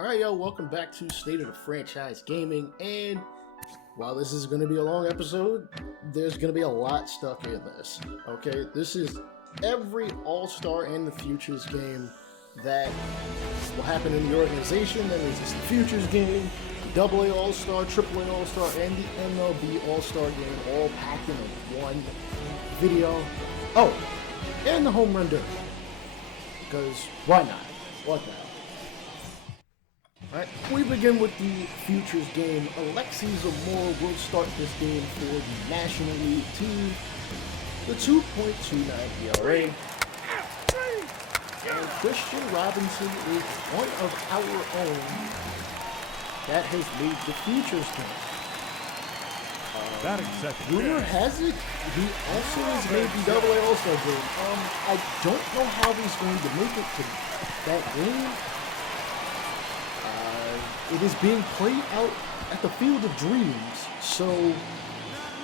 Alright, yo, welcome back to State of the Franchise Gaming, and while this is going to be a long episode, there's going to be a lot stuck in this, okay? This is every All-Star and the Futures game that will happen in the organization. Then there's the Futures game, the AA All Star, AAA All Star, and the MLB All Star Game, all packed in one video. Oh, and the Homerun Derby, because why not? What the hell? Alright, we begin with the Futures game. Alexi Zamora will start this game for the National League team. The 2.29 ERA. And Christian Robinson is one of our own that has made the Futures game. Rumor has it, he also has made the AA All Star Game. I don't know how he's going to make it to that game. It is being played out at the Field of Dreams, so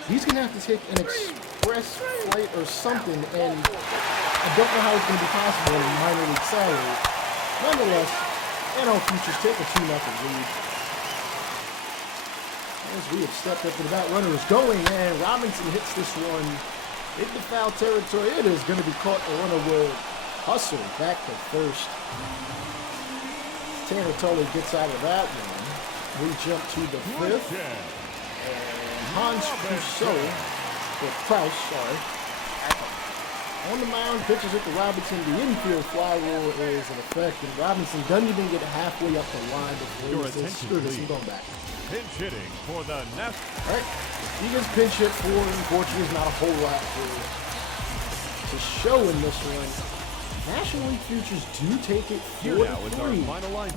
he's going to have to take an express flight or something, and I don't know how it's going to be possible in minor league salary. Nonetheless, NL Futures take a 2-0 lead. As we have stepped up to the bat, runner is going, and Robinson hits this one into foul territory. It is going to be caught. The runner will hustle back to first. Tanner Tully gets out of that one. We jump to the fifth. And Hans Kraus, on the mound, pitches it to Robinson. The infield fly rule is in effect, and Robinson doesn't even get halfway up the line before he says, screw this, I'm going back. Pinch hitting for the Nats. All right, he gets pinch hit for, unfortunately, there's not a whole lot to show in this one. National League Futures do take it 4-3. Here now is our final line.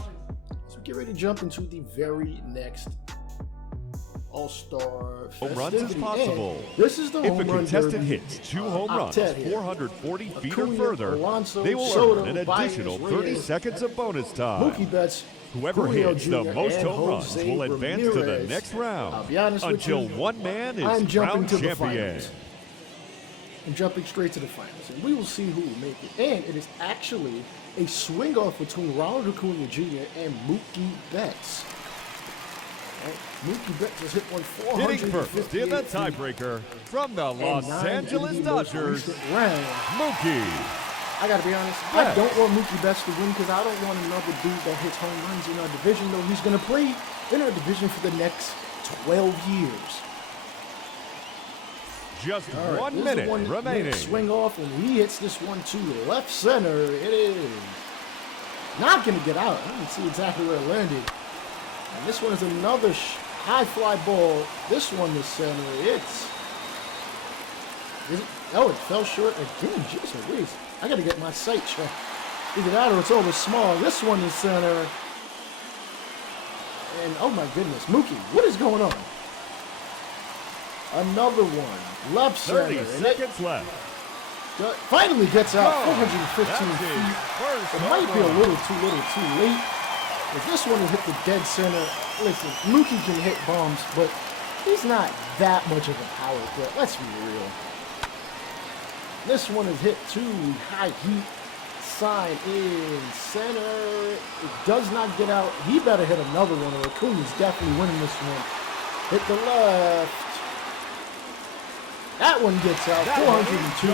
So we get ready to jump into the very next All-Star Home runs is possible. And this is the if Homerun a contestant Derby. hits 2 home runs, 440 feet or further, Alonso, they will Soto, earn an additional Baez, 30 Reyes, seconds of bonus time. Mookie Betts, Whoever Julio hits the Jr. most and home runs Jose will advance to the Ramirez. next round I'll be honest with until you, one man I'm is jumping crowned to the champion. finals. I'm jumping straight to the finals, and we will see who will make it. And it is actually a swing-off between Ronald Acuna Jr. and Mookie Betts. Right. Mookie Betts has hit one 458 Hitting first in the tiebreaker from the Los Angeles Dodgers, Mookie. I gotta be honest, I don't want Mookie Betts to win because I don't want another dude that hits home runs in our division, though he's gonna play in our division for the next 12 years. Just 1 minute remaining. Swing off, and he hits this one to left center. It is not going to get out. I didn't see exactly where it landed. And this one is another high fly ball. This one to center. Oh, it fell short again. Jeez Louise. I got to get my sight checked. Either that or it's over small. This one is center. And oh my goodness, Mookie, what is going on? Another one, left center. 30 seconds left. Finally gets out, 415 feet. It might be a little too late. If this one will hit the dead center, listen, Mookie can hit bombs, but he's not that much of a power threat. Let's be real. This one is hit to high heat. Sign in center. It does not get out. He better hit another one, or Acuna's definitely winning this one. Hit the left. That one gets out, 402.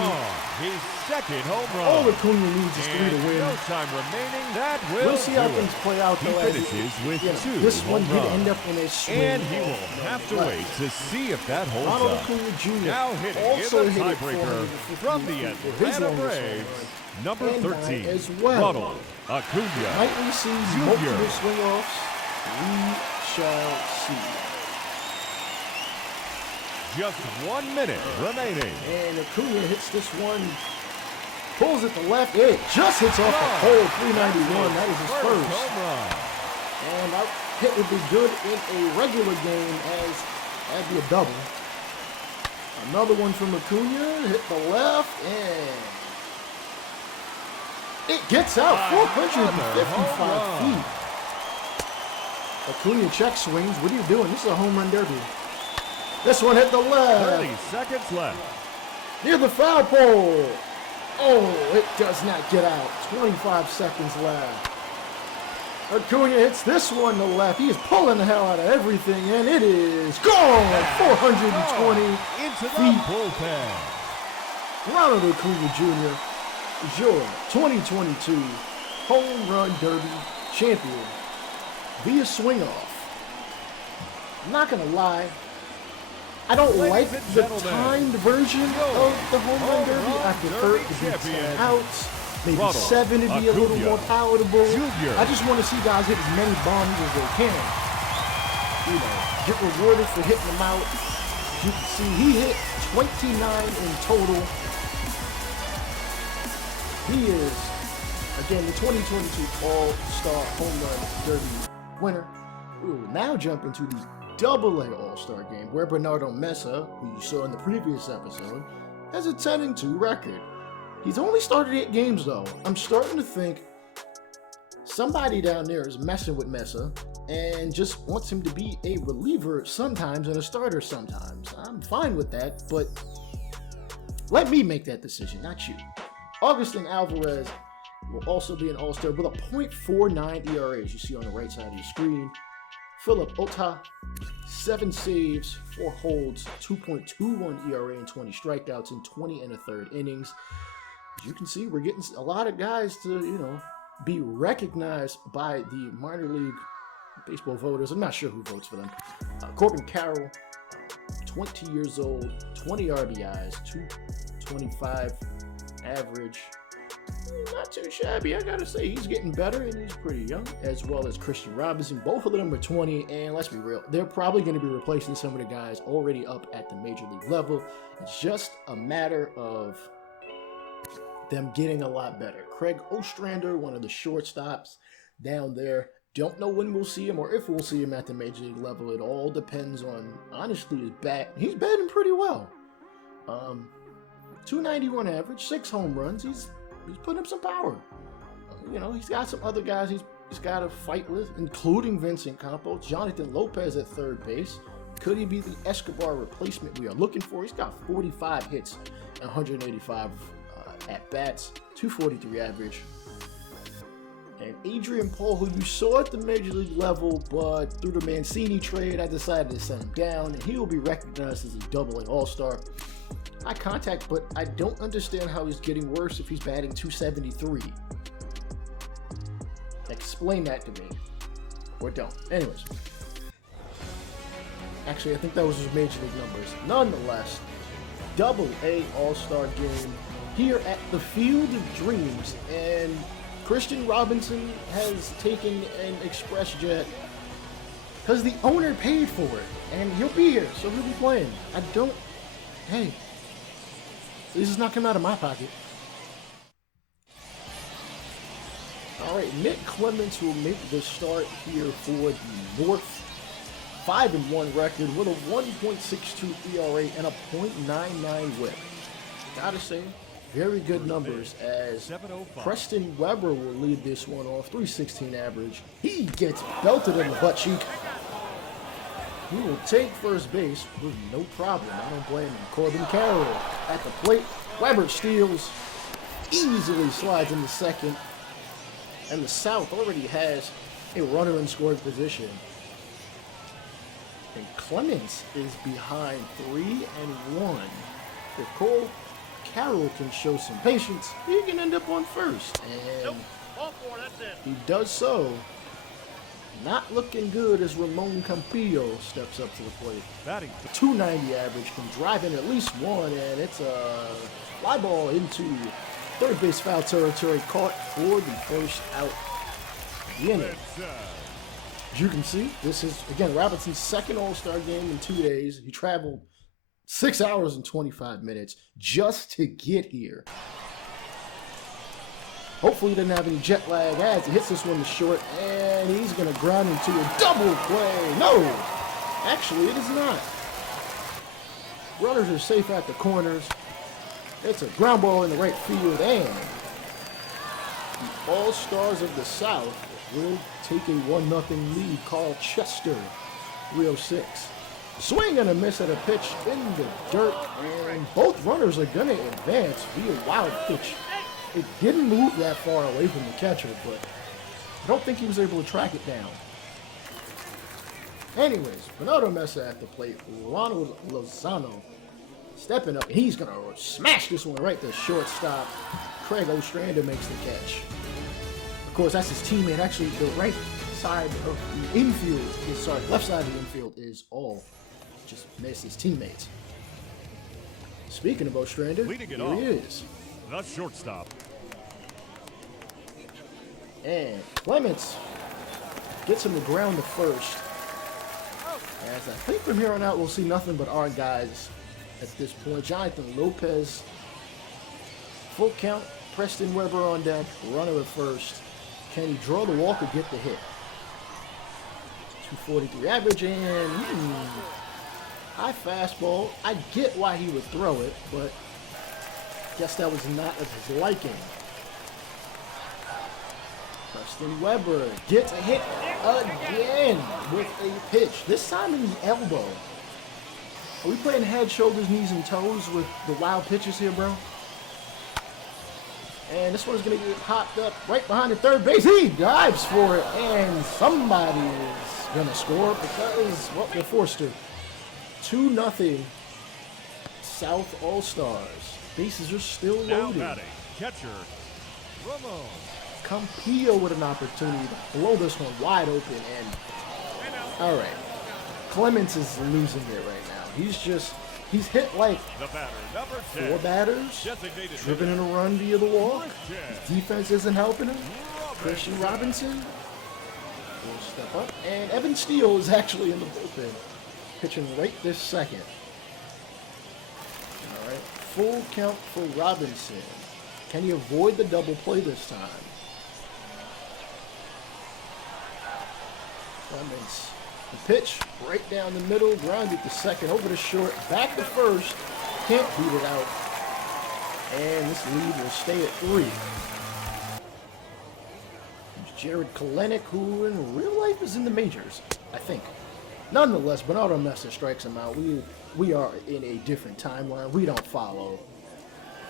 His second home run. All Acuna needs is 3 to win. No time remaining. That will We'll see how things play out. He finishes with 2 This one home did runs. end up in a swing. And he will have to wait to see if that holds Ronald up. Acuna Jr. Now hitting also in the hit it tiebreaker 450 from the feet with his Atlanta longest Braves, home run. number And 13, as well. Ronald Acuna. Might we see multiple swing-offs? We shall see. Just 1 minute remaining. And Acuna hits this one, pulls it to left. It just hits off the pole, 391. That is his first. Home run. And that hit would be good in a regular game, as that'd be a double. Another one from Acuna, hit the left, and it gets out, 455 feet. Acuna check swings. What are you doing? This is a home run derby. This one hit the left. 30 seconds left. Near the foul pole. Oh, it does not get out. 25 seconds left. Acuna hits this one to left. He is pulling the hell out of everything, and it is gone. 420 into the feet. bullpen. Ronald Acuna Jr. is your 2022 Home Run Derby champion via swing-off. I'm not going to lie. I don't like the timed version of the Home Run Derby. I prefer it to be 10 outs. Maybe 7 to be a little more palatable. I just want to see guys hit as many bombs as they can. You know, get rewarded for hitting them out. You can see he hit 29 in total. He is, again, the 2022 All Star Home Run Derby winner. We will now jump into the AA All Star Game, where Bernardo Mesa, who you saw in the previous episode, has a 10-2 record. He's only started 8 games, though. I'm starting to think somebody down there is messing with Mesa and just wants him to be a reliever sometimes and a starter sometimes. I'm fine with that, but let me make that decision, not you. Augustin Alvarez will also be an All-Star with a .49 ERA, as you see on the right side of your screen. Philip Ota, 7 saves, 4 holds, 2.21 ERA and 20 strikeouts in 20 1/3 innings. As you can see, we're getting a lot of guys to, be recognized by the minor league baseball voters. I'm not sure who votes for them. Corbin Carroll, 20 years old, 20 RBIs, 225 average. Not too shabby, I gotta say. He's getting better and he's pretty young, as well as Christian Robinson. Both of them are 20, and let's be real, they're probably going to be replacing some of the guys already up at the major league level. It's just a matter of them getting a lot better. Craig Ostrander, one of the shortstops down there. Don't know when we'll see him or if we'll see him at the major league level. It all depends on, honestly, his bat. He's batting pretty well. 291 average, 6 home runs. He's putting up some power. He's got some other guys he's got to fight with, including Vincent Campos, Jonathan Lopez at third base. Could he be the Escobar replacement we are looking for? He's got 45 hits and 185 at-bats, 243 average. And Adrian Paul, who you saw at the major league level, but through the Mancini trade, I decided to send him down, and he will be recognized as a AA All-Star. High contact, but I don't understand how he's getting worse if he's batting 273. Explain that to me. Or don't. Anyways. Actually, I think that was his major league numbers. Nonetheless, AA All Star Game here at the Field of Dreams. And Christian Robinson has taken an express jet because the owner paid for it. And he'll be here, so he'll be playing. Hey. This is not coming out of my pocket. All right, Nick Clements will make the start here for the North. 5-1 record with a 1.62 ERA and a .99 whip. Gotta say, very good numbers as Preston Weber will lead this one off. 316 average. He gets belted in the butt cheek. He will take first base with no problem. I don't blame him. Corbin Carroll at the plate. Weber steals. Easily slides into second. And the South already has a runner in scoring position. And Clemens is behind 3-1. If Cole Carroll can show some patience, he can end up on first. And he does so. Not looking good as Ramon Campillo steps up to the plate. Batting 290 average, can drive in at least one, and it's a fly ball into third base foul territory, caught for the first out. The inning. As you can see, this is, again, Robinson's second All-Star game in 2 days. He traveled 6 hours and 25 minutes just to get here. Hopefully he doesn't have any jet lag as he hits this one to short, and he's going to ground into a double play. No! Actually, it is not. Runners are safe at the corners. It's a ground ball in the right field, and the All-Stars of the South will take a 1-0 lead. Carl Chester, 306. Swing and a miss at a pitch in the dirt, and both runners are going to advance via wild pitch. It didn't move that far away from the catcher, but I don't think he was able to track it down. Anyways, Bernardo Mesa at the plate. Ronald Lozano stepping up. He's going to smash this one right to shortstop. Craig Ostrander makes the catch. Of course, that's his teammate. Actually, the right side of the infield left side of the infield is all just missed his teammates. Speaking of Ostrander, here he is. The shortstop. And Clements gets him to ground to first. As I think from here on out, we'll see nothing but our guys at this point. Jonathan Lopez, full count. Preston Weber on deck, runner at first. Can he draw the walk or get the hit? 243 average and high fastball. I get why he would throw it, but guess that was not of his liking. Preston Weber gets a hit again with a pitch. This time in the elbow. Are we playing head, shoulders, knees, and toes with the wild pitches here, bro? And this one's going to get popped up right behind the third base. He dives for it, and somebody's going to score because, well, they're forced to. 2-0 South All-Stars. Bases are still loaded. Now batting, catcher, Romo. Campillo with an opportunity to blow this one wide open, and all right, Clements is losing it right now. He's hit like The batter, number 10. 4 batters, Designated driven in a run via the walk. His defense isn't helping him. Christian Robinson will step up, and Evan Steele is actually in the bullpen, pitching right this second. All right, full count for Robinson. Can he avoid the double play this time? Clements, the pitch right down the middle, grounded to second, over to short, back to first, can't beat it out, and this lead will stay at 3. There's Jared Kalenic, who in real life is in the majors, I think. Nonetheless, Bernardo Mesa strikes him out. We are in a different timeline. We don't follow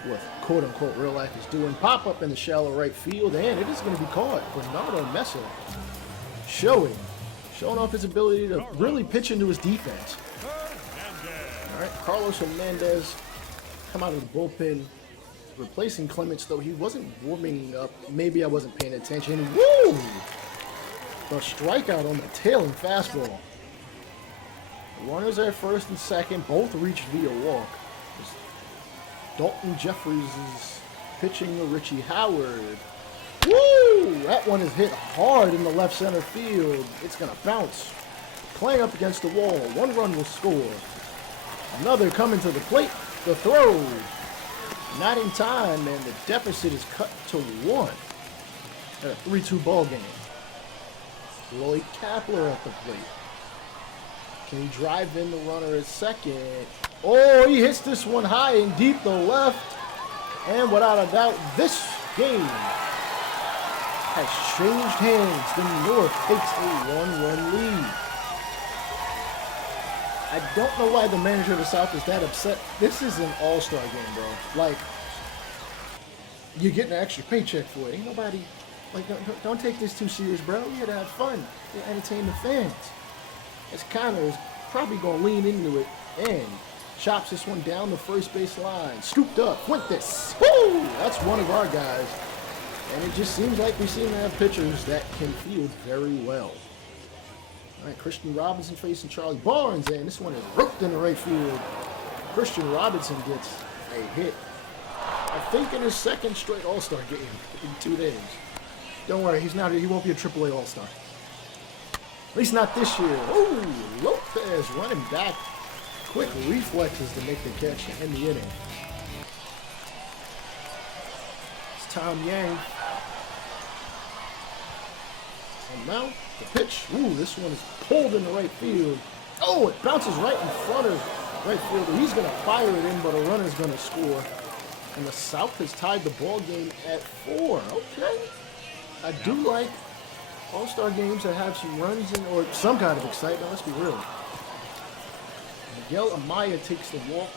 what quote-unquote real life is doing. Pop up in the shallow right field, and it is going to be caught. Bernardo Mesa showing off his ability to really pitch into his defense. All right, Carlos Hernandez come out of the bullpen, replacing Clements, though he wasn't warming up. Maybe I wasn't paying attention. Woo! The strikeout on the tailing fastball. Runners are at first and second, both reached via walk. Dalton Jeffries is pitching to Richie Howard. Woo! That one is hit hard in the left center field. It's going to bounce. Playing up against the wall. 1 run will score. Another coming to the plate. The throw. Not in time, and the deficit is cut to 1. At a 3-2 ball game. Lloyd Kapler at the plate. Can he drive in the runner at second? Oh, he hits this one high and deep to left. And without a doubt, this game has changed hands. The North takes a 1-run lead. I don't know why the manager of the South is that upset. This is an all-star game, bro. Like, you're getting an extra paycheck for it. Ain't nobody, like, don't take this too serious, bro. You're here to have fun. You're entertain the fans. This Connor is probably going to lean into it and chops this one down the first base line. Scooped up. Fuentes. Woo! That's one of our guys. And it just seems like we seem to have pitchers that can field very well. All right, Christian Robinson facing Charlie Barnes, and this one is roped in the right field. Christian Robinson gets a hit. I think in his second straight All-Star game in 2 days. Don't worry, he won't be a AAA All-Star. At least not this year. Oh, Lopez running back. Quick reflexes to make the catch to end the inning. It's Tom Yang. And now the pitch. Ooh, this one is pulled in the right field. Oh, it bounces right in front of right fielder. He's going to fire it in, but a runner's going to score. And the South has tied the ball game at 4. Okay. I do like All-Star games that have some runs in, or some kind of excitement. Let's be real. Miguel Amaya takes the walk.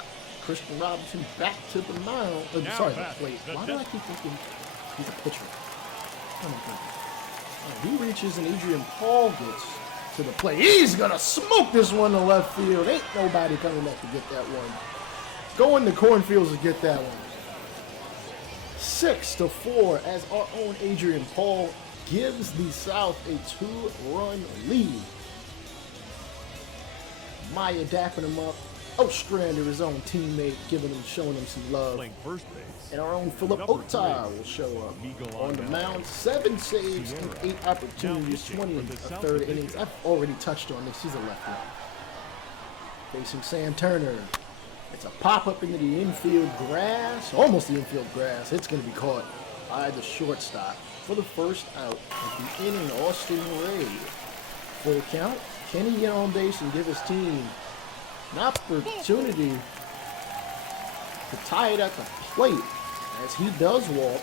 Christian Robinson back to the mound. The plate. Why do I keep thinking he's a pitcher? Oh my God. And he reaches and Adrian Paul gets to the plate. He's going to smoke this one to left field. Ain't nobody coming back to get that one. Go in the cornfields to get that one. 6-4 as our own Adrian Paul gives the South a 2-run lead. Maya dapping him up. Outstranded his own teammate, showing him some love. Playing first base. And our own Philip Otai will show up on the mound. 7 saves and 8 opportunities, 20 in the third innings. I've already touched on this. He's a lefty. Facing Sam Turner. It's a pop-up into the infield grass. Almost the infield grass. It's going to be caught by the shortstop for the first out of the inning. Austin Ray. Full count. Can he get on base and give his team an opportunity to tie it at the plate? As he does walk,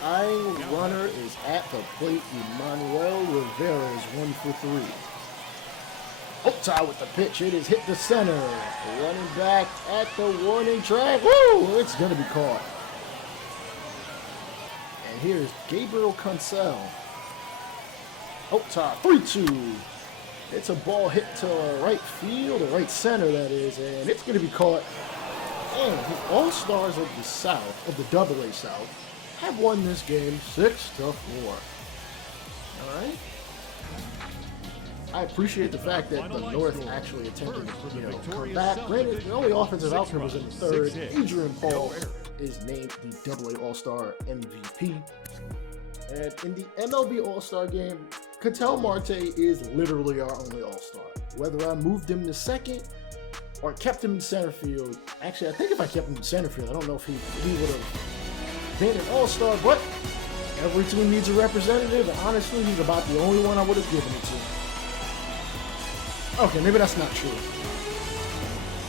tying runner is at the plate. Emmanuel Rivera is 1 for 3. Otai with the pitch. It is hit the center. Running back at the warning track. Woo! It's going to be caught. And here's Gabriel Cancel. Otai, 3-2. It's a ball hit to right field, or right center, that is, and it's going to be caught. And the All-Stars of the South, of the AA South, have won this game 6-4. All right? I appreciate the fact that the North actually attempted to come back. Granted, the only offensive outcome was in the third. Adrian Paul is named the AA All Star MVP. And in the MLB All Star Game, Ketel Marte is literally our only All Star. Whether I moved him to second or kept him in center field. Actually, I think if I kept him in center field, I don't know if he would have been an All Star, but every team needs a representative, and honestly, he's about the only one I would have given it to. Okay, maybe that's not true.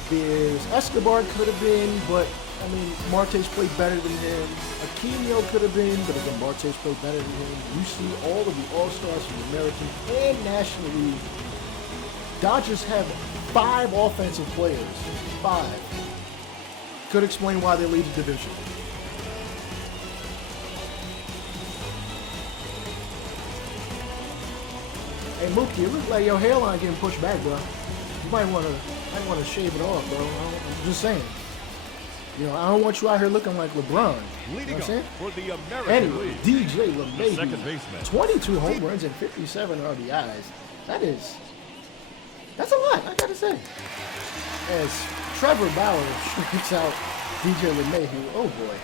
Because Escobar could have been, but I mean, Marte's played better than him. Aquino could have been, but again, Marte's played better than him. You see all of the All-Stars from the American and National League. Dodgers have 5 offensive players. 5. Could explain why they lead the division. Hey Mookie, it looks like your hairline getting pushed back, bro. You might want to shave it off, bro. I'm just saying. You know, I don't want you out here looking like LeBron. You know what I'm saying? For the American anyway, League. DJ LeMahieu, Second baseman. 22 home runs and 57 RBIs. That's a lot, I gotta say. As Trevor Bauer strikes out DJ LeMahieu, oh boy.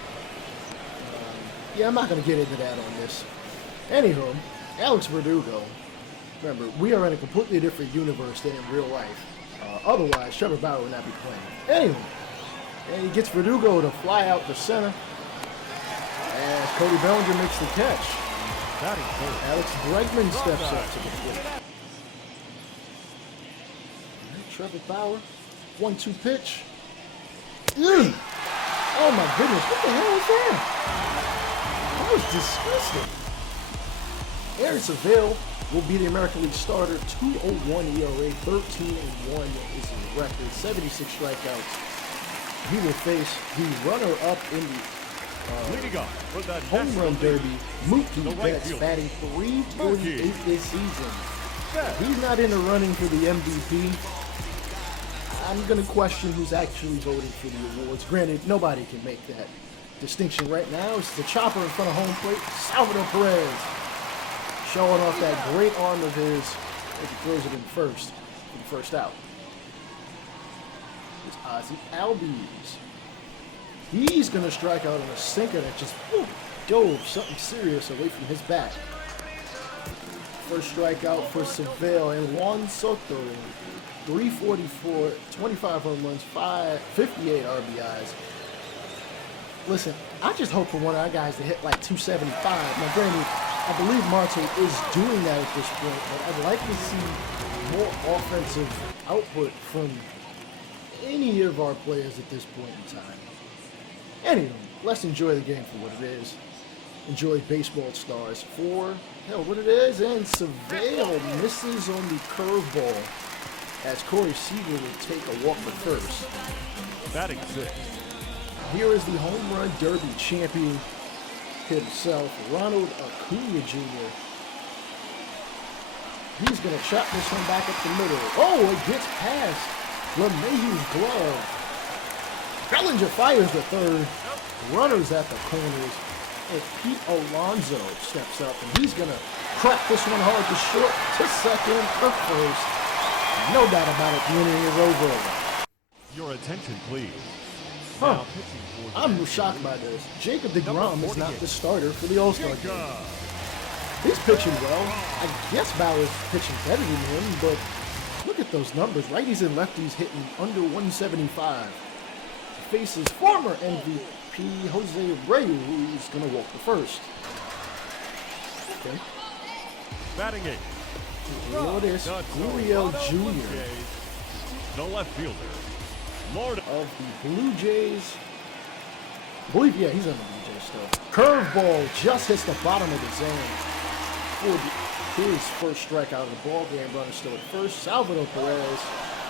Yeah, I'm not gonna get into that on this. Anywho, Alex Verdugo. Remember, we are in a completely different universe than in real life. Otherwise, Trevor Bauer would not be playing. Anyway, and he gets Verdugo to fly out to center. As Cody Bellinger makes the catch. Alex Bregman steps up to the plate. Trevor Bauer, 1-2 pitch. Oh my goodness, what the hell was that? That was disgusting. Aaron Seville will be the American League starter. 2.01 ERA, 13-1 is his record, 76 strikeouts. He will face the runner-up in the Homerun Derby, Mookie Betts, batting .348 this season. He's not in the running for the MVP. I'm going to question who's actually voting for the awards. Granted, nobody can make that distinction right now. It's the chopper in front of home plate, Salvador Perez, showing off that great arm of his as he throws it in first, for the first out. It's Ozzie Albies. He's going to strike out on a sinker that just dove something serious away from his bat. First strikeout for Seville, and Juan Soto, 344, 25 home runs, 58 RBIs. Listen, I just hope for one of our guys to hit like 275. Now, granted, I believe Marte is doing that at this point, but I'd like to see more offensive output from any of our players at this point in time. Anyway, let's enjoy the game for what it is. Enjoy baseball stars for what it is, and Seville misses on the curveball as Corey Seager will take a walk for first. Batting 6. Here is the Home Run Derby champion himself, Ronald Acuna Jr. He's going to chop this one back up the middle. Oh, it gets past LeMahieu's glove. Bellinger fires the third. Runners at the corners. And Pete Alonso steps up, and he's going to crack this one hard to short, to second, or first. No doubt about it, the inning is over. Your attention, please. Huh. I'm shocked by this. Jacob deGrom is not the starter for the All Star Game. He's pitching well. I guess Bauer's pitching better than him, but look at those numbers. Righties and lefties hitting under 175. He faces former MVP Jose Abreu, who's going to walk the first. Okay. Batting eight. Look at this. Gurriel Jr. The left fielder. Lord of the Blue Jays. I believe, yeah, he's on the Blue Jays still. Curveball just hits the bottom of the zone. For his first strikeout of the ball game. Runner still at first. Salvador Perez.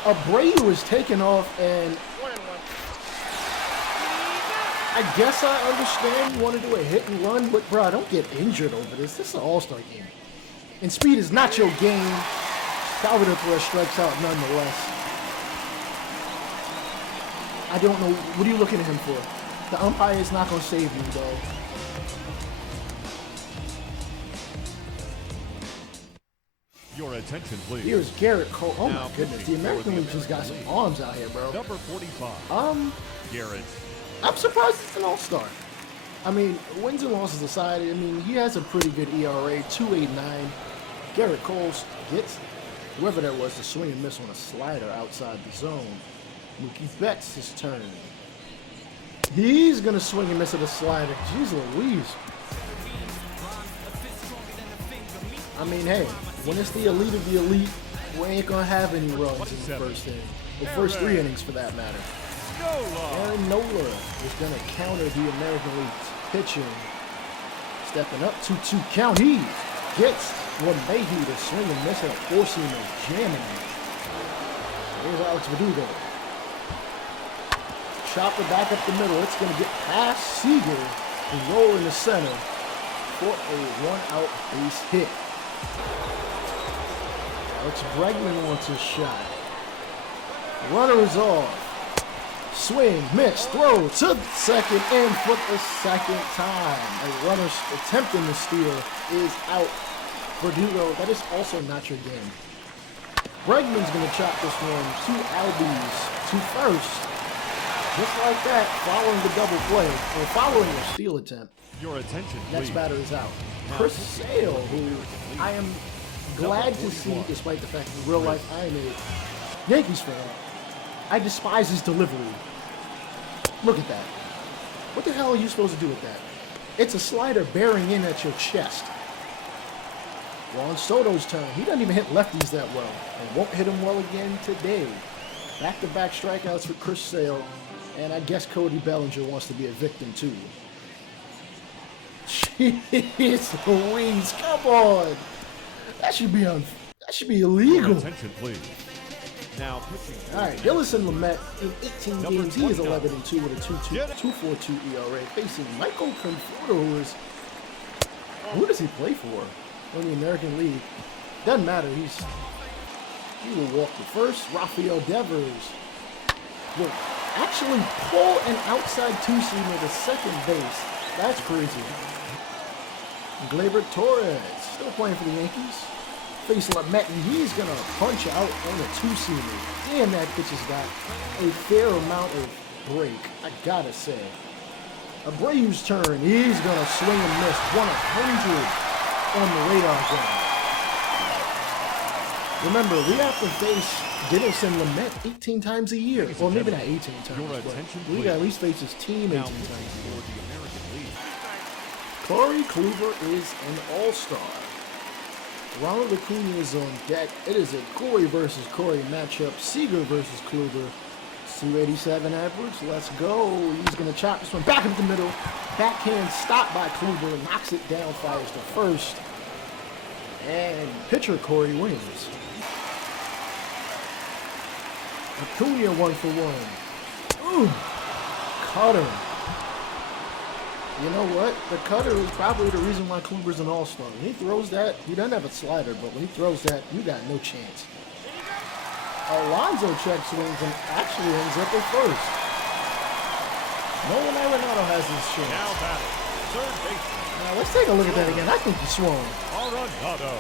Abreu is taken off, and I guess I understand you want to do a hit and run, but bro, don't get injured over this. This is an All-Star game. And speed is not your game. Salvador Perez strikes out nonetheless. I don't know. What are you looking at him for? The umpire is not going to save you, though. Your attention, please. Here's Garrett Cole. Oh my goodness, the American League just got some arms out here, bro. Number 45. Garrett. I'm surprised it's an All-Star. I mean, wins and losses aside, I mean, he has a pretty good ERA, 2.89. Garrett Cole gets whoever that was to swing and miss on a slider outside the zone. Mookie Betts his turn. He's gonna swing and miss at a slider. Jeez Louise. I mean, hey, when it's the elite of the elite, we ain't gonna have any runs in the first inning. The first 3 innings, for that matter. Aaron Nola is gonna counter the American League's pitching. Stepping up, 2-2 count. He gets LeMahieu to swing and miss at a four-seamer, jamming him. Here's Alex Verdugo. Chopper back up the middle. It's going to get past Seager and roll in the center for a one-out base hit. Alex Bregman wants a shot. Runner is off. Swing, miss, throw to second, and for the second time. A runner attempting to steal is out. Verdugo, that is also not your game. Bregman's going to chop this one to Albies to first. Just like that, following the double play, or following a steal attempt. Your attention, please. Next batter is out. Chris Sale, who I am glad to see, despite the fact that in real life I am a Yankees fan. I despise his delivery. Look at that. What the hell are you supposed to do with that? It's a slider bearing in at your chest. Juan Soto's turn. He doesn't even hit lefties that well, and won't hit him well again today. Back-to-back strikeouts for Chris Sale. And I guess Cody Bellinger wants to be a victim too. Jeez Louise, come on. That should be illegal. Attention, please. Now pitching. All right, Hillison Lamet in 18 games, he is 11-2 with a 2.42 ERA, facing Michael Conforto, who does he play for in the American League? Doesn't matter. He will walk the first. Rafael Devers will actually pull an outside two-seamer to second base. That's crazy. Gleyber Torres, still playing for the Yankees. Face Lamet, and he's going to punch out on a two-seamer. Damn, that pitch has got a fair amount of break, I gotta say. Abreu's turn. He's going to swing and miss. 100 on the radar gun. Remember, we have to face Dinelson Lamet 18 times a year. Well, maybe not 18 times, but we got to at least face his team 18 times a year. Corey Kluber is an all-star. Ronald Acuna is on deck. It is a Corey versus Corey matchup. Seager versus Kluber. 287 average. Let's go. He's going to chop this one back up the middle. Backhand stop by Kluber. Knocks it down. Fires to first. And pitcher Corey wins. Acuna 1 for 1. Ooh. Caught him. You know what? The cutter is probably the reason why Kluber's an all-star. When he throws that, he doesn't have a slider, but when he throws that, you got no chance. Alonso check swings and actually ends up at first. Nolan Arenado has his chance. Now batting, third baseman. Now let's take a look at that again. I think he swung. Arenado.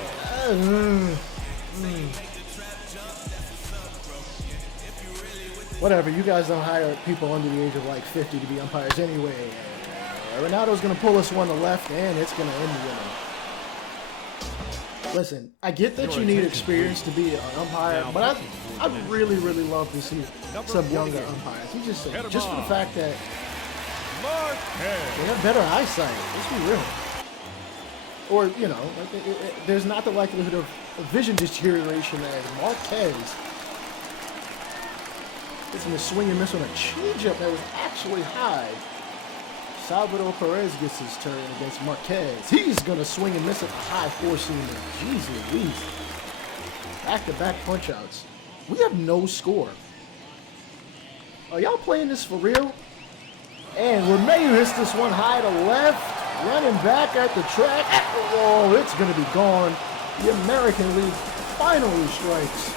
Whatever, you guys don't hire people under the age of like 50 to be umpires anyway. Arenado's going to pull us one to left, and it's going to end the inning. Listen, I get that you need experience to be an umpire, but I'd really, really love to see some younger umpires. You just for the fact that they have better eyesight. Let's be real. Or, you know, there's not the likelihood of vision deterioration as Marquez. It's a swing and miss on a changeup that was actually high. Salvador Perez gets his turn against Marquez. He's going to swing and miss at the high four-seamer. Jeez Louise. Back-to-back punch-outs. We have no score. Are y'all playing this for real? And Romeo hits this one high to left. Running back at the track. Oh, it's going to be gone. The American League finally strikes.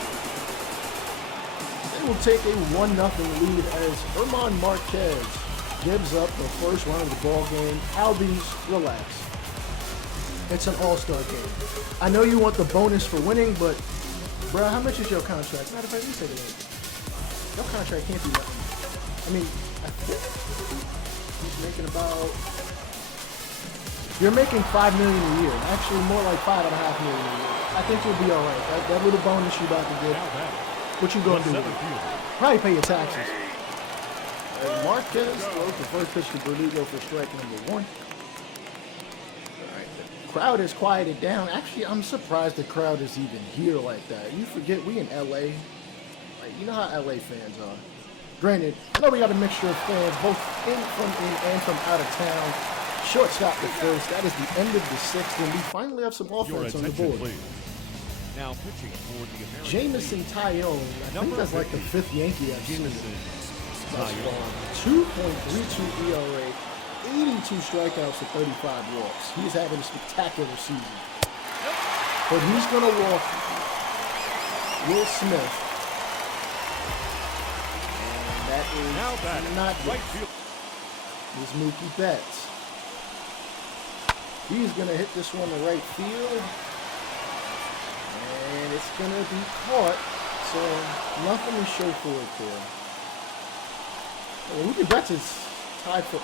They will take a 1-0 lead as German Marquez gives up the first run of the ball game. Albies, relax. It's an all-star game. I know you want the bonus for winning, but, bro, how much is your contract? Matter of fact, you say it ain't. Your contract can't be nothing. I mean, I think he's making about... You're making $5 million a year. Actually, more like $5.5 million a year. I think you'll be all right. That little bonus you about to get. What you gonna do? Probably pay your taxes. Marquez throws the first pitch to Verdugo for strike number 1. All right, the crowd has quieted down. Actually, I'm surprised the crowd is even here like that. You forget we in LA. Like, you know how LA fans are. Granted, I know we got a mixture of fans, both in and from out of town. Shortstop the first. That is the end of the 6th, and we finally have some offense on the board. Please. Now pitching for the American Jamison Tyone. I think that's like the 5th Yankee I've seen. 2.32 ERA, 82 strikeouts for 35 walks. He's having a spectacular season. But he's going to walk Will Smith. And that is not good. It's Mookie Betts. He's going to hit this one to right field. And it's going to be caught. So nothing to show for it there. Mookie Betts is tied for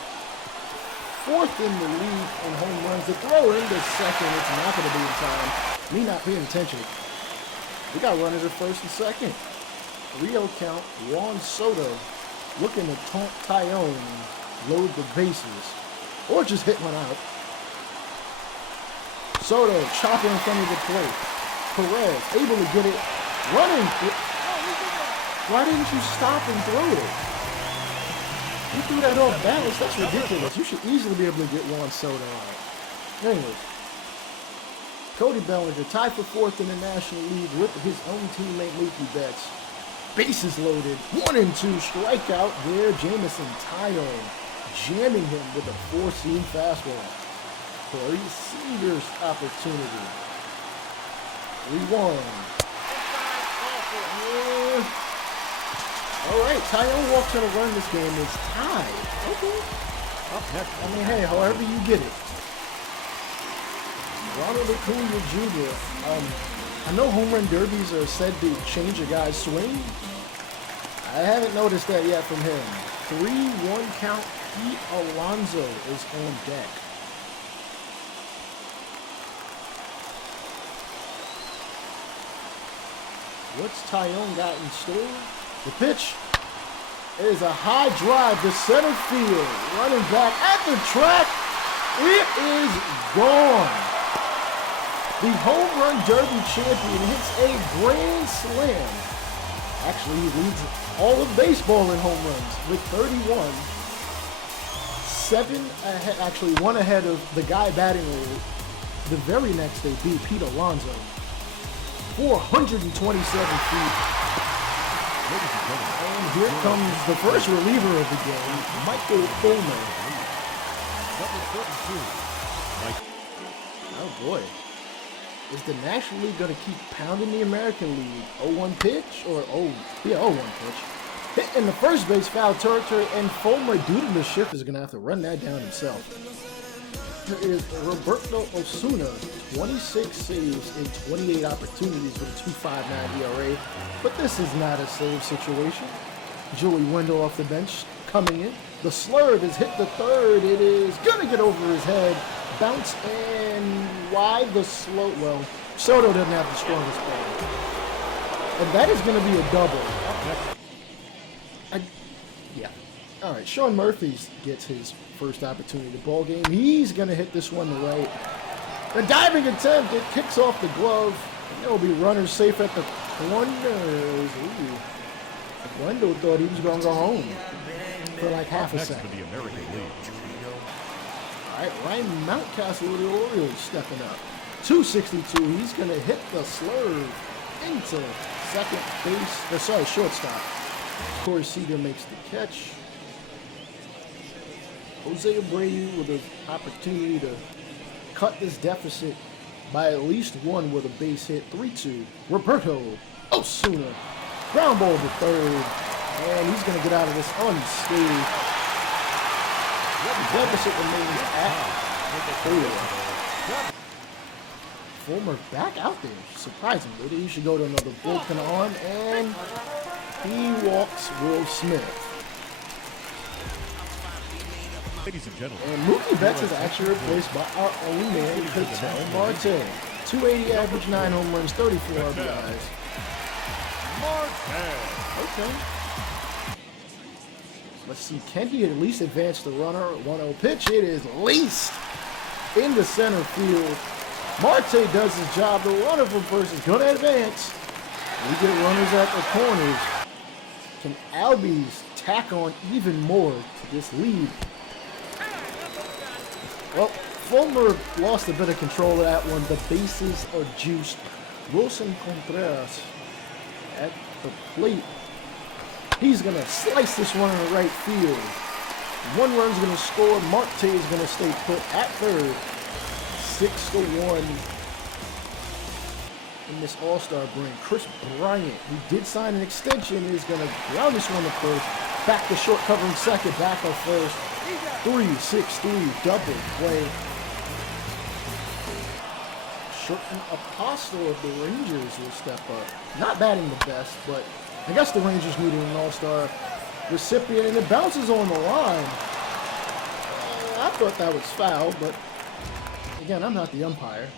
4th in the league in home runs. The throw into second, it's not going to be in time. Me not paying attention. We got runners at first and second. 3-0 count. Juan Soto looking to taunt Tyone, load the bases, or just hit one out. Soto chopping in front of the plate. Perez able to get it. Running. Why didn't you stop and throw it? You threw that off balance. That's ridiculous. You should easily be able to get Juan Soto out. Anyway, Cody Bellinger tied for 4th in the National League with his own teammate Mookie Betts. Bases loaded. 1-2 strikeout there. Jamison Tyone jamming him with a 4-seam fastball. Corey Seager's opportunity. 3-1. All right, Tyone walks on a run this game. It's tied. Okay. I mean, hey, however you get it. Ronald Acuna Jr. I know home run derbies are said to change a guy's swing. I haven't noticed that yet from him. 3-1 count. Pete Alonso is on deck. What's Tyone got in store? The pitch is a high drive to center field. Running back at the track. It is gone. The Home Run Derby champion hits a grand slam. Actually, he leads all of baseball in home runs with 31. 7 ahead, actually 1 ahead of the guy batting the very next day, beat Pete Alonso. 427 feet. And here comes the first reliever of the game, Michael Fulmer. Number 32. Oh boy. Is the National League going to keep pounding the American League? 0-1 pitch or 0-1 pitch. Hit in the first base foul territory, and Fulmer, due to the shift, is going to have to run that down himself. Here is Roberto Osuna, 26 saves in 28 opportunities with a 2.59 ERA, but this is not a save situation. Joey Wendell off the bench coming in. The slurve is hit the third. It is going to get over his head. Bounce and wide the slow. Well, Soto doesn't have the strongest ball. And that is going to be a double. Yeah. All right, Sean Murphy gets his first opportunity to ball game. He's going to hit this one to right. The diving attempt, it kicks off the glove. And there will be runners safe at the corners. Ooh. Wendell thought he was going to go home for like half a second. Next to the American League. All right, Ryan Mountcastle with the Orioles stepping up. 262, he's going to hit the slurve into second base, shortstop. Corey Seager makes the catch. Jose Abreu with an opportunity to cut this deficit by at least one with a base hit. 3-2, Roberto Osuna. Ground ball to third, and he's going to get out of this unscathed. The deficit remains at 4. Fulmer back out there, surprisingly. He should go to another bullpen arm, and he walks Will Smith. Ladies and gentlemen. And Mookie Betts is actually replaced by our own man, Ketel Marte. 280 average, 9 home runs, 34 RBIs. Okay. Let's see, can he at least advance the runner? 1-0 pitch, it is laced into center field. Marte does his job. The runner from first is going to advance. We get runners at the corners. Can Albies tack on even more to this lead? Well, Fulmer lost a bit of control of that one. The bases are juiced. Wilson Contreras at the plate. He's going to slice this one in the right field. One run's going to score. Marte is going to stay put at third. 6-1 in this All-Star break. Chris Bryant, who did sign an extension, is going to ground this one to first. Back to short, covering second. Back at first. 3-6-3 double play. Shorten Apostle of the Rangers will step up. Not batting the best, but I guess the Rangers needed an All-Star recipient, and it bounces on the line. I thought that was foul, but again, I'm not the umpire.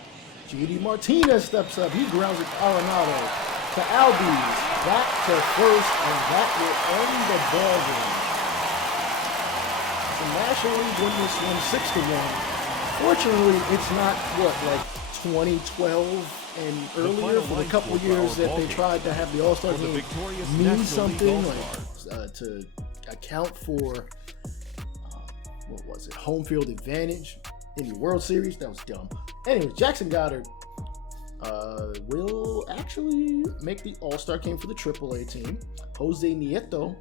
J.D. Martinez steps up. He grounds it to Arenado, to Albies, back to first, and that will end the ball game. The National League win this one 6-1. Fortunately, it's not, like 2012 and earlier for the couple of years that they tried to have the All-Star Game mean something, like to account for, what was it, home field advantage in the World Series. That was dumb. Anyways, Jackson Goddard will actually make the All-Star Game for the AAA team. Jose Nieto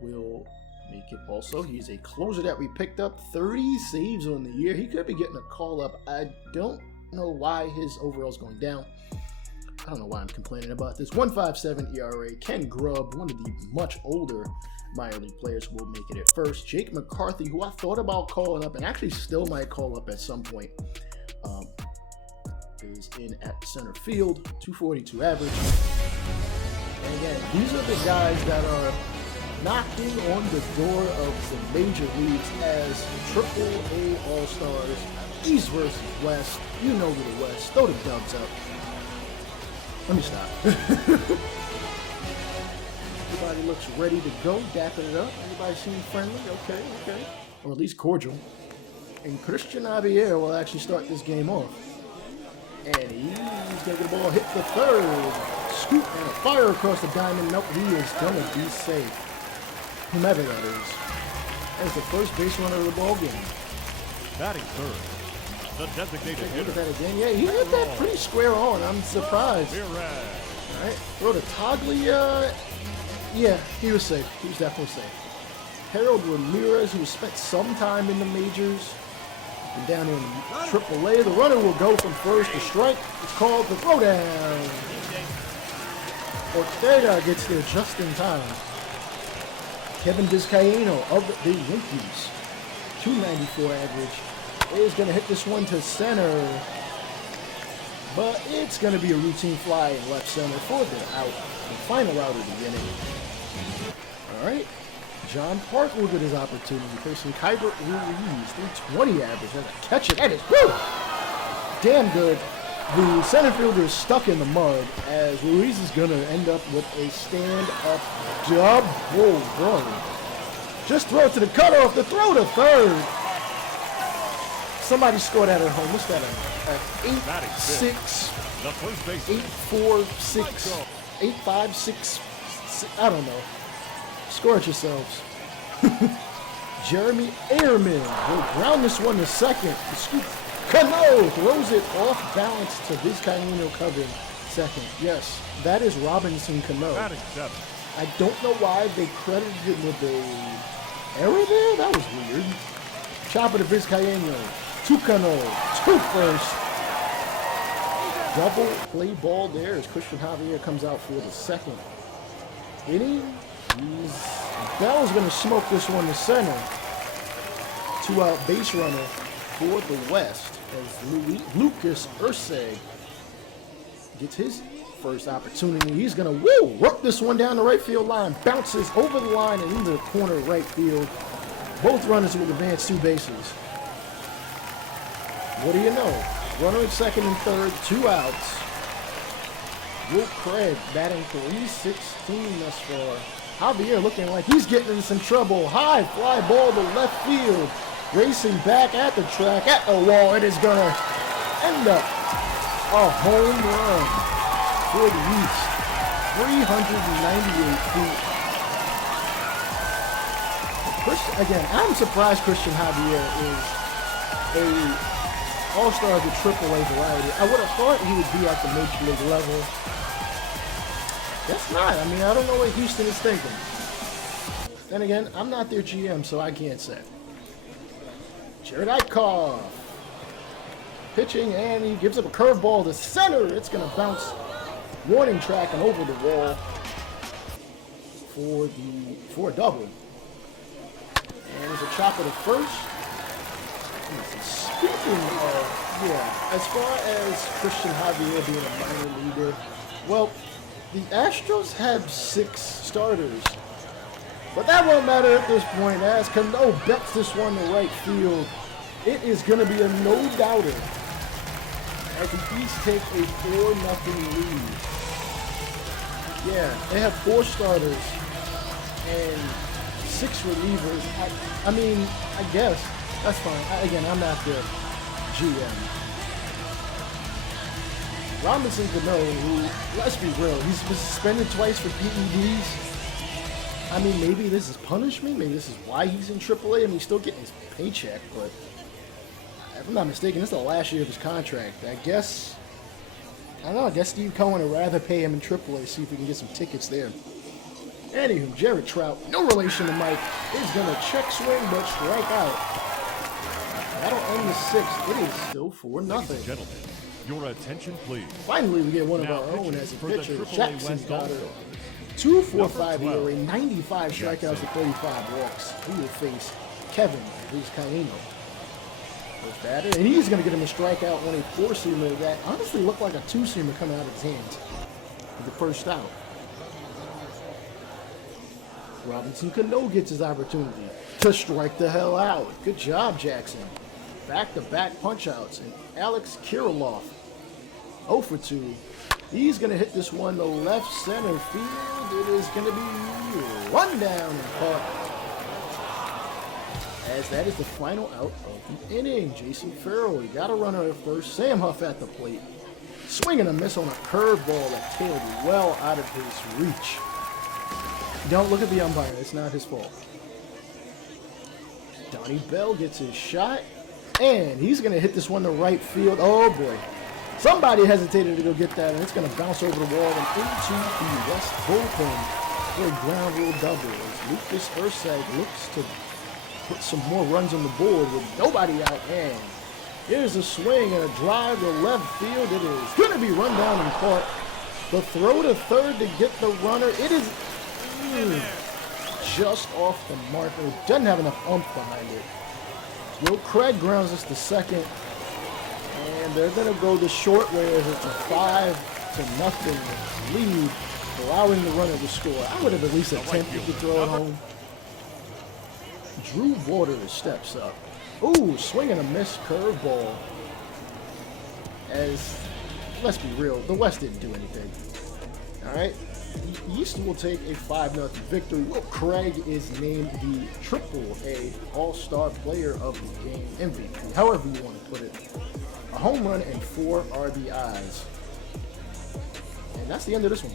will make it also. He's a closer that we picked up. 30 saves on the year. He could be getting a call-up. I don't know why his overall's going down. I don't know why I'm complaining about this. 1.57 ERA. Ken Grubb, one of the much older minor league players, will make it at first. Jake McCarthy, who I thought about calling up and actually still might call up at some point, is in at center field. 242 average. And again, these are the guys that are knocking on the door of the major leagues as AAA All Stars. East versus West. You know who the West. Throw the dubs up. Let me stop. Everybody looks ready to go, dapping it up. Everybody seems friendly. Okay. Or at least cordial. And Christian Javier will actually start this game off. And he's going to get the ball, hit the third. Scoop and a fire across the diamond. Nope, he is going to be safe. Whomever that is. As the first base runner of the ball game. Batting third, the designated hitter. Look at that again. Yeah, he hit that pretty square on. I'm surprised. All right, throw to Toglia. Yeah, he was safe. He was definitely safe. Harold Ramirez, who spent some time in the majors, And down in AAA, the runner will go from first to strike. It's called the throwdown. Ortega gets there just in time. Kevin Vizcaino of the Yankees, 294 average, is going to hit this one to center. But it's going to be a routine fly in left center for the out, the final out of the inning. All right. John Park will get his opportunity facing Kyber Ruiz, 320 average. And a catch it. That is woo! Damn good. The center fielder is stuck in the mud as Ruiz is going to end up with a stand-up double run. Just throw it to the cutoff. The throw to third. Somebody scored that at home. What's that? 8-6, 8-4, 6, 8-5, 6. I don't know. Score it yourselves. Jeremy Ehrman will ground this one to second. Cano throws it off balance to Vizcaino covering second. Yes, that is Robinson Cano. I don't know why they credited him with a error there. That was weird. Chopper to Vizcaino. To Cano. To first. Double play ball there as Christian Javier comes out for the second inning. Bell's going to smoke this one to center. Two-out base runner for the West as Lucas Urseg gets his first opportunity. He's going to work this one down the right field line. Bounces over the line and into the corner of right field. Both runners will advance 2 bases. What do you know? Runner at second and third, 2 outs. Will Craig batting .316 thus far. Javier looking like he's getting in some trouble. High fly ball to left field. Racing back at the track, at the wall. It is going to end up a home run for the East. 398 feet. Again, I'm surprised Christian Javier is a All-Star of the AAA variety. I would have thought he would be at the Major League level. That's not. I mean, I don't know what Houston is thinking. Then again, I'm not their GM, so I can't say. Jared Eichhoff pitching, and he gives up a curveball to center. It's going to bounce warning track and over the wall for a double. And there's a chopper to first. Speaking of, as far as Christian Javier being a minor leaguer, well, the Astros have 6 starters. But that won't matter at this point as Cano bets this one to right field. It is going to be a no-doubter as the East take a 4-0 lead. Yeah, they have 4 starters and 6 relievers. I mean, I guess that's fine. Again, I'm not the GM. Robinson Cano, who, let's be real, he's been suspended twice for PEDs. I mean, maybe this is punishment. Maybe this is why he's in AAA. I mean, he's still getting his paycheck, but if I'm not mistaken, this is the last year of his contract. I guess Steve Cohen would rather pay him in AAA, see if we can get some tickets there. Anywho, Jared Trout, no relation to Mike, is going to check swing but strike out. That'll end the 6th. It is still 4-0. Ladies and gentlemen, your attention, please. Finally, we get one of our own as a pitcher. Jackson Goddard. 2.45 ERA, 95 strikeouts to 35 walks. He will face Kevin Vizcaino. First batter, and he's going to get him a strikeout on a 4-seamer that honestly looked like a 2-seamer coming out of his hands with the first out. Robinson Cano gets his opportunity to strike the hell out. Good job, Jackson. Back-to-back punch-outs, and Alex Kirilloff, 0 for 2. He's going to hit this one to left center field. It is going to be run down and caught. As that is the final out of the inning. Jason Farrell, he got a runner at first. Sam Huff at the plate. Swing and a miss on a curveball that tailed well out of his reach. Don't look at the umpire. It's not his fault. Donnie Bell gets his shot. And he's going to hit this one to right field. Oh, boy. Somebody hesitated to go get that, and it's going to bounce over the wall and into the West bullpen for a ground rule double. As Lucas Urseg looks to put some more runs on the board with nobody out, and Here's a swing and a drive to left field. It is going to be run down and caught. The throw to third to get the runner. It is just off the marker. Doesn't have enough oomph behind it. Will Craig grounds us to second. And they're going to go the short way as it's a 5-0 lead, allowing the runner to score. I would have at least attempted to throw it home. Drew Waters steps up. Ooh, swing and a miss curveball. As, let's be real, the West didn't do anything. All right, the East will take a 5-0 victory. Will Craig is named the AAA All Star Player of the Game, MVP, however you want to put it. A home run and 4 RBIs. And that's the end of this one.